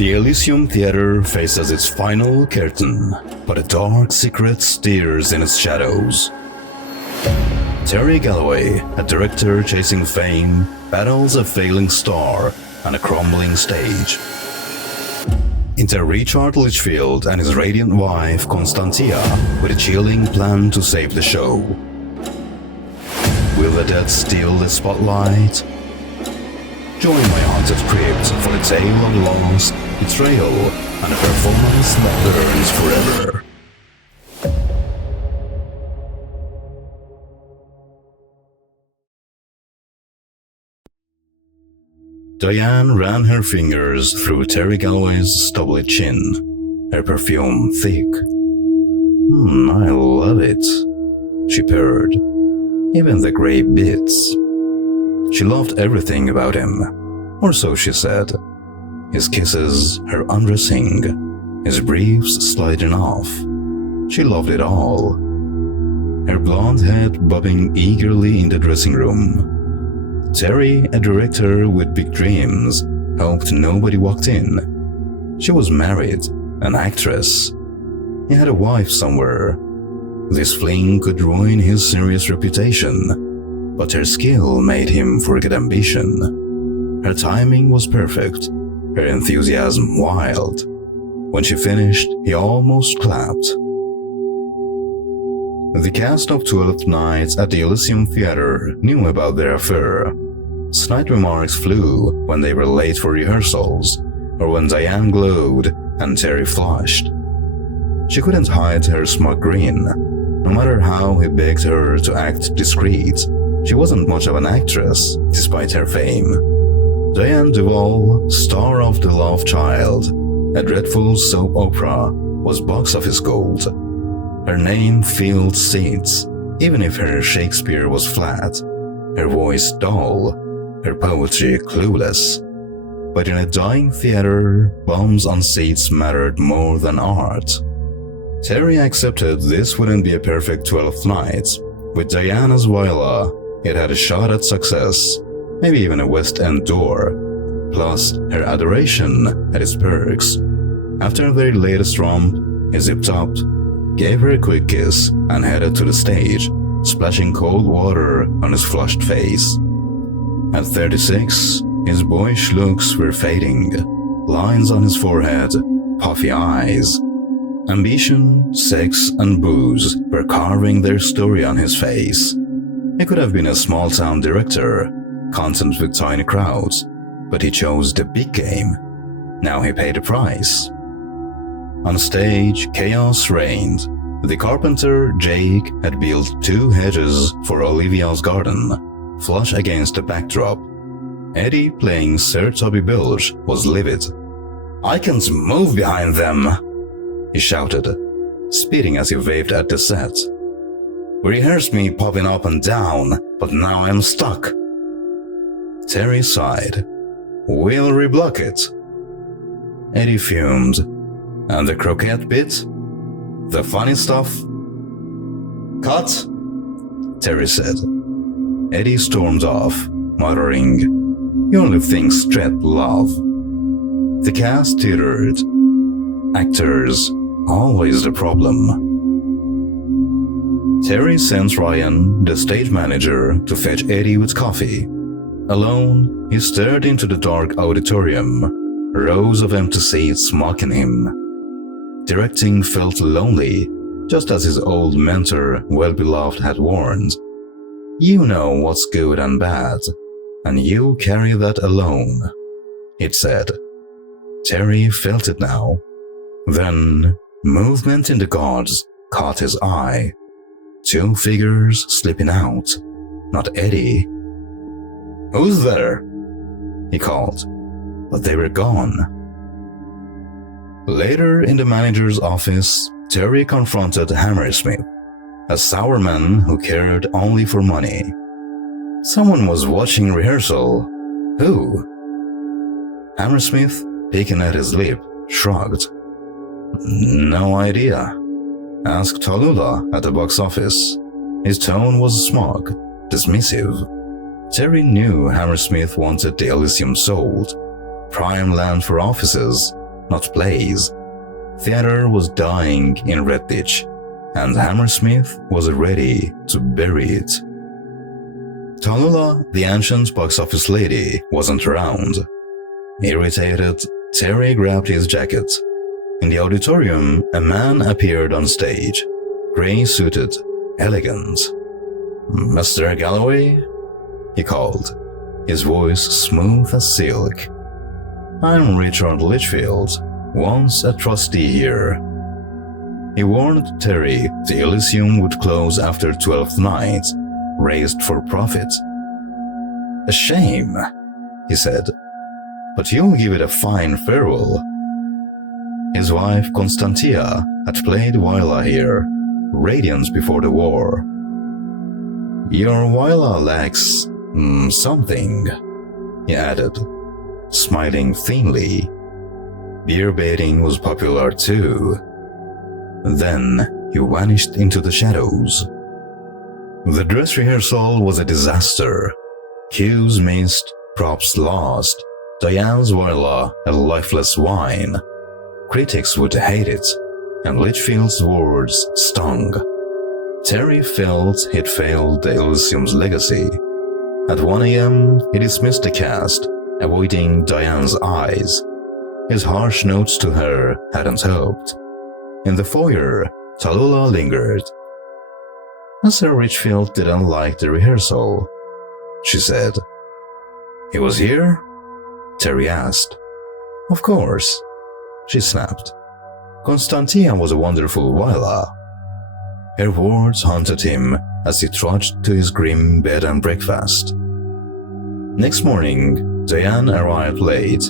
The Elysium Theatre faces its final curtain, but a dark secret steers in its shadows. Terry Galloway, a director chasing fame, battles a failing star and a crumbling stage. Enter Richard Lichfield and his radiant wife Constantia with a chilling plan to save the show. Will the dead steal the spotlight? Join my Haunted Crypt for a tale of loss, betrayal, and a performance that burns forever. Diane ran her fingers through Terry Galloway's stubbly chin, her perfume thick. I love it, she purred. Even the grey bits. She loved everything about him, or so she said. His kisses, her undressing, his briefs sliding off. She loved it all. Her blonde head bobbing eagerly in the dressing room. Terry, a director with big dreams, hoped nobody walked in. She was married, an actress. He had a wife somewhere. This fling could ruin his serious reputation, but her skill made him forget ambition. Her timing was perfect, her enthusiasm wild. When she finished, he almost clapped. The cast of 12th Nights at the Elysium Theatre knew about their affair. Snide remarks flew when they were late for rehearsals, or when Diane glowed and Terry flushed. She couldn't hide her smug grin. No matter how he begged her to act discreet, she wasn't much of an actress, despite her fame. Diane Duvall, star of The Love Child, a dreadful soap opera, was box office gold. Her name filled seats, even if her Shakespeare was flat, her voice dull, her poetry clueless. But in a dying theater, bums on seats mattered more than art. Terry accepted this wouldn't be a perfect 12th night. With Diane as Viola, it had a shot at success, maybe even a West End door. Plus, her adoration had its perks. After their latest romp, he zipped up, gave her a quick kiss, and headed to the stage, splashing cold water on his flushed face. At 36, his boyish looks were fading, lines on his forehead, puffy eyes. Ambition, sex, and booze were carving their story on his face. He could have been a small-town director, content with tiny crowds, but he chose the big game. Now he paid a price. On stage, chaos reigned. The carpenter, Jake, had built 2 hedges for Olivia's garden, flush against the backdrop. Eddie, playing Sir Toby Bilge, was livid. "I can't move behind them," he shouted, spitting as he waved at the set. "We rehearsed me popping up and down, but now I'm stuck." Terry sighed. "We'll reblock it." Eddie fumed. "And the croquette bit? The funny stuff?" "Cut," Terry said. Eddie stormed off, muttering, "You only think straight love." The cast tittered. Actors, always the problem. Terry sent Ryan, the stage manager, to fetch Eddie with coffee. Alone, he stared into the dark auditorium, rows of empty seats mocking him. Directing felt lonely, just as his old mentor, well-beloved, had warned. "You know what's good and bad, and you carry that alone," it said. Terry felt it now. Then, movement in the gods caught his eye. 2 figures slipping out. Not Eddie. "Who's there?" he called, but they were gone. Later in the manager's office, Terry confronted Hammersmith, a sour man who cared only for money. Someone was watching rehearsal. Who? Hammersmith, picking at his lip, shrugged. "No idea. Ask Tallulah at the box office." His tone was smug, dismissive. Terry knew Hammersmith wanted the Elysium sold. Prime land for offices, not plays. Theater was dying in Redditch, and Hammersmith was ready to bury it. Tallulah, the ancient box office lady, wasn't around. Irritated, Terry grabbed his jacket. In the auditorium, a man appeared on stage, grey-suited, elegant. "Mr. Galloway?" he called, his voice smooth as silk. "I'm Richard Lichfield, once a trustee here." He warned Terry the Elysium would close after 12th night, raised for profit. "A shame," he said, "but you'll give it a fine farewell." His wife Constantia had played Wyla here, radiant before the war. "Your Wyla lacks something," he added, smiling thinly. Beer baiting was popular too. Then he vanished into the shadows. The dress rehearsal was a disaster. Cues missed, props lost, Diane's Wyla a lifeless whine. Critics would hate it, and Lichfield's words stung. Terry felt he'd failed the Elysium's legacy. At 1 a.m., he dismissed the cast, avoiding Diane's eyes. His harsh notes to her hadn't helped. In the foyer, Tallulah lingered. "Mr. Lichfield didn't like the rehearsal," she said. "He was here?" Terry asked. "Of course," she snapped. "Constantia was a wonderful Wyla." Her words haunted him as he trudged to his grim bed and breakfast. Next morning, Diane arrived late,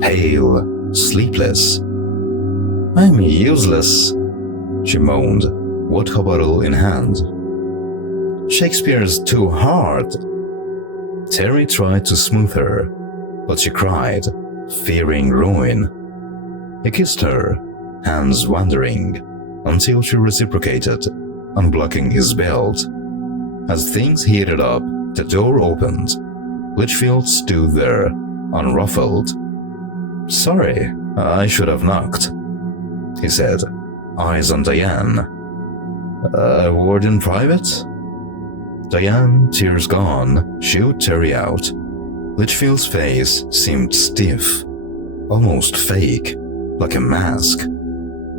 pale, sleepless. "I'm useless," she moaned, water bottle in hand. "Shakespeare's too hard." Terry tried to smooth her, but she cried, fearing ruin. He kissed her, hands wandering, until she reciprocated, unblocking his belt. As things heated up, the door opened. Lichfield stood there, unruffled. "Sorry, I should have knocked," he said, eyes on Diane. "A word in private?" Diane, tears gone, shooed Terry out. Lichfield's face seemed stiff, almost fake, like a mask.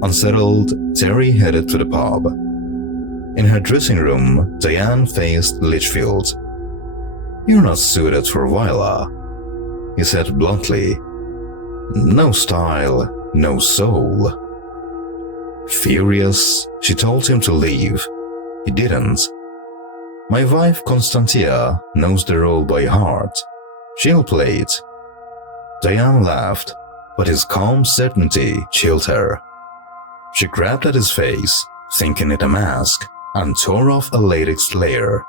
Unsettled, Terry headed to the pub. In her dressing room, Diane faced Lichfield. "You're not suited for Wyla," he said bluntly. "No style, no soul." Furious, she told him to leave. He didn't. "My wife Constantia knows the role by heart. She'll play it." Diane laughed, but his calm certainty chilled her. She grabbed at his face, thinking it a mask, and tore off a latex layer.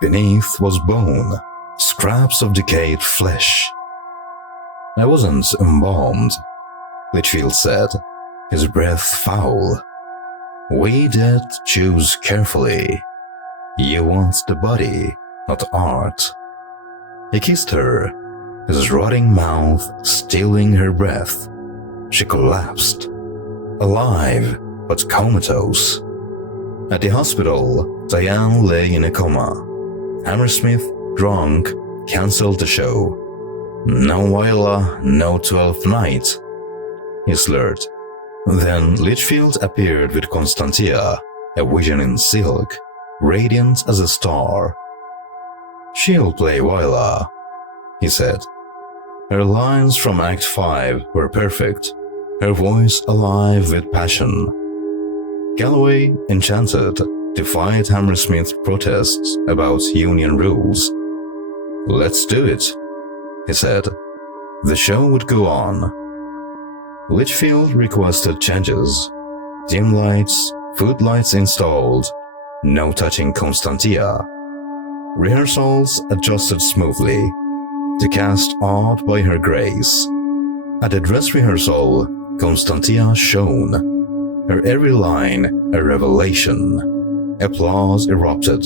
Beneath was bone, scraps of decayed flesh. "I wasn't embalmed," Lichfield said, his breath foul. "We did choose carefully. You want the body, not art." He kissed her, his rotting mouth stealing her breath. She collapsed, alive but comatose. At the hospital, Diane lay in a coma. Hammersmith, drunk, cancelled the show. "No Wyla, no 12th night," he slurred. Then Lichfield appeared with Constantia, a vision in silk, radiant as a star. "She'll play Wyla," he said. Her lines from Act 5 were perfect, her voice alive with passion. Galloway, enchanted, defied Hammersmith's protests about union rules. "Let's do it," he said. The show would go on. Lichfield requested changes. Dim lights, footlights installed, no touching Constantia. Rehearsals adjusted smoothly, the cast awed by her grace. At the dress rehearsal, Constantia shone, her every line a revelation. Applause erupted,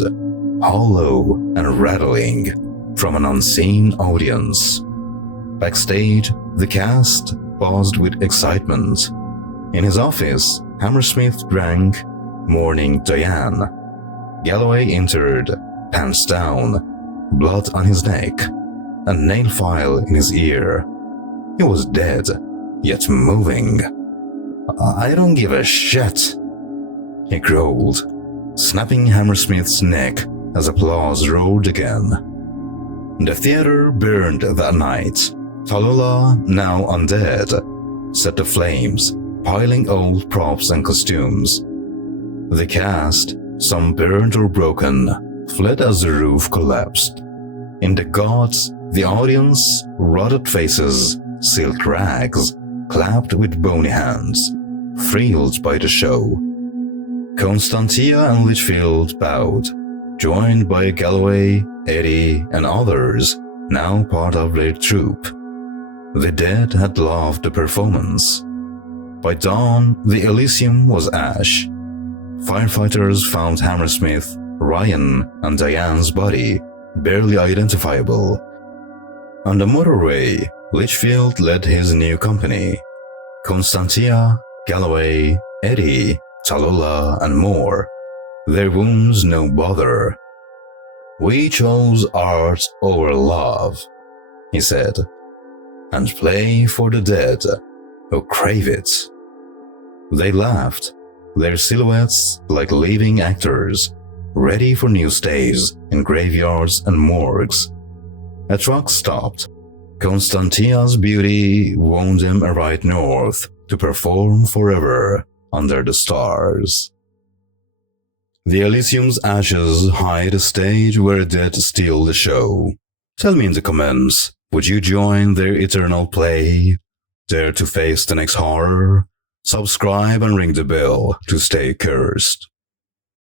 hollow and rattling, from an unseen audience. Backstage, the cast, buzzed with excitement. In his office, Hammersmith drank, mourning Diane. Galloway entered, pants down, blood on his neck, a nail file in his ear. He was dead, yet moving. "I don't give a shit," he growled, snapping Hammersmith's neck as applause roared again. The theater burned that night. Tallulah, now undead, set the flames, piling old props and costumes. The cast, some burned or broken, fled as the roof collapsed. In the gods, the audience, rotted faces, silk rags, clapped with bony hands, thrilled by the show. Constantia and Lichfield bowed, joined by Galloway, Eerie, and others, now part of their troupe. The dead had loved the performance. By dawn, the Elysium was ash. Firefighters found Hammersmith, Ryan, and Diane's body, barely identifiable. On the motorway, Lichfield led his new company. Constantia, Galloway, Eerie, Tallulah, and more. Their wounds no bother. "We chose art over love," he said, "and play for the dead who crave it." They laughed, their silhouettes like living actors, ready for new stays in graveyards and morgues. A truck stopped. Constantia's beauty won them a ride north to perform forever under the stars. The Elysium's ashes hide a stage where dead steal the show. Tell me in the comments, would you join their eternal play? Dare to face the next horror? Subscribe and ring the bell to stay cursed.